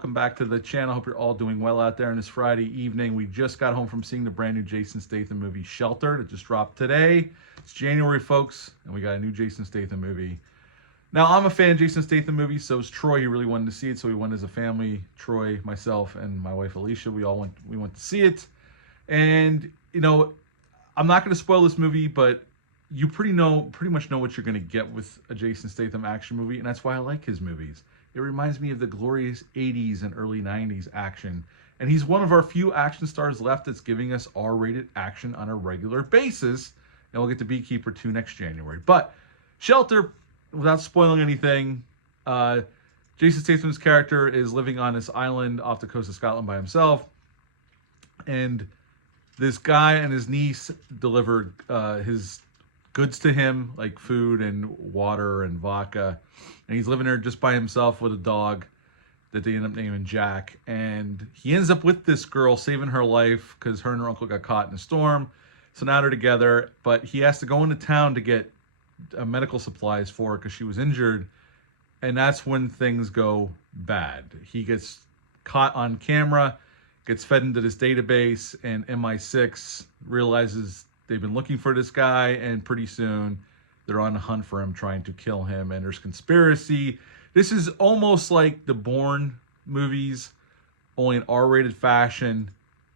welcome back to the channel. Hope you're all doing well out there on this Friday evening. We just got home from seeing the brand new Jason Statham movie, Shelter. It just dropped today. It's January, folks, and we got a new Jason Statham movie. Now, I'm a fan of Jason Statham movies, so is Troy. He really wanted to see it, so we went as a family. Troy, myself, and my wife Alicia, we went to see it. And, you know, I'm not going to spoil this movie, but you pretty much know what you're going to get with a Jason Statham action movie, and that's why I like his movies. It reminds me of the glorious 80s and early 90s action, and he's one of our few action stars left that's giving us R-rated action on a regular basis, and we'll get to Beekeeper 2 next January. But Shelter, without spoiling anything, Jason Statham's character is living on this island off the coast of Scotland by himself, and this guy and his niece deliver his goods to him, like food and water and vodka, and he's living there just by himself with a dog that they end up naming Jack. And he ends up with this girl, saving her life because her and her uncle got caught in a storm, so now they're together. But he has to go into town to get medical supplies for her because she was injured, and that's when things go bad. He gets caught on camera, gets fed into this database, and MI6 realizes they've been looking for this guy, and pretty soon they're on the hunt for him, trying to kill him, and there's conspiracy. This is almost like the Bourne movies, only in R-rated fashion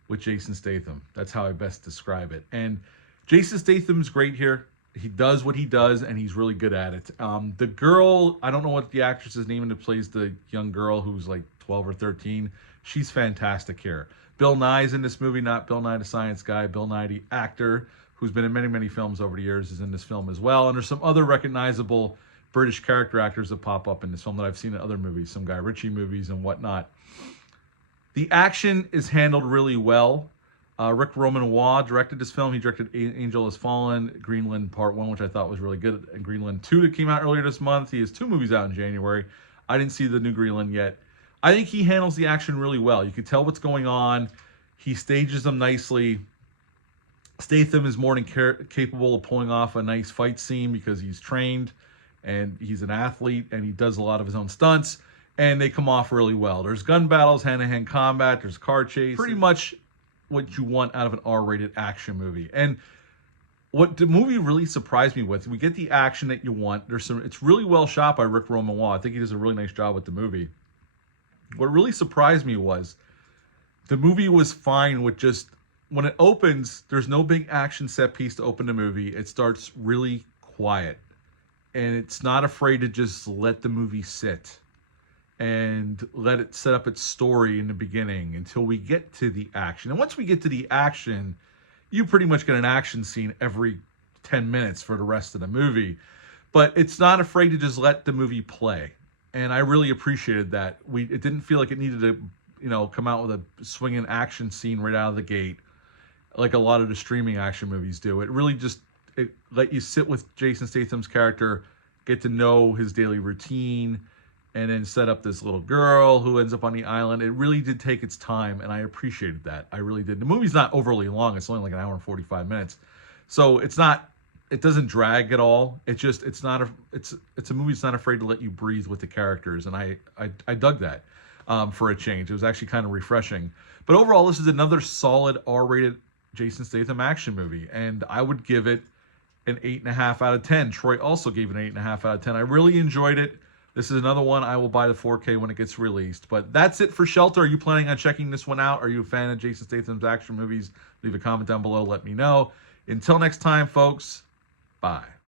with Jason Statham. That's how I best describe it. And Jason Statham's great here. He does what he does, and he's really good at it. The girl, I don't know what the actress's name that plays the young girl who's like 12 or 13. She's fantastic here. Bill Nye's in this movie, not Bill Nye the Science Guy. Bill Nye, the actor, who's been in many, many films over the years, is in this film as well. And there's some other recognizable British character actors that pop up in this film that I've seen in other movies, some Guy Ritchie movies and whatnot. The action is handled really well. Rick Romanwa directed this film. He directed Angel Has Fallen, Greenland Part 1, which I thought was really good, and Greenland 2 that came out earlier this month. He has 2 movies out in January. I didn't see the new Greenland yet. I think he handles the action really well. You can tell what's going on. He stages them nicely. Statham is more than capable of pulling off a nice fight scene because he's trained and he's an athlete and he does a lot of his own stunts, and they come off really well. There's gun battles, hand-to-hand combat, there's car chase. Pretty much what you want out of an R-rated action movie. And what the movie really surprised me with, we get the action that you want. It's really well shot by Rick Romanwa. I think he does a really nice job with the movie. What really surprised me was the movie was fine with just, when it opens, there's no big action set piece to open the movie. It starts really quiet, and it's not afraid to just let the movie sit and let it set up its story in the beginning until we get to the action. And once we get to the action, you pretty much get an action scene every 10 minutes for the rest of the movie. But it's not afraid to just let the movie play. And I really appreciated that. It didn't feel like it needed to, come out with a swinging action scene right out of the gate, like a lot of the streaming action movies do. It really just let you sit with Jason Statham's character, get to know his daily routine, and then set up this little girl who ends up on the island. It really did take its time, and I appreciated that. I really did. The movie's not overly long. It's only like an hour and 45 minutes. So it doesn't drag at all. It's a movie that's not afraid to let you breathe with the characters, and I dug that for a change. It was actually kind of refreshing. But overall, this is another solid R-rated Jason Statham action movie, and I would give it an 8.5 out of 10. Troy also gave it an 8.5 out of 10. I really enjoyed it. This is another one I will buy the 4K when it gets released. But that's it for Shelter. Are you planning on checking this one out? Are you a fan of Jason Statham's action movies? Leave a comment down below. Let me know. Until next time, folks. Bye.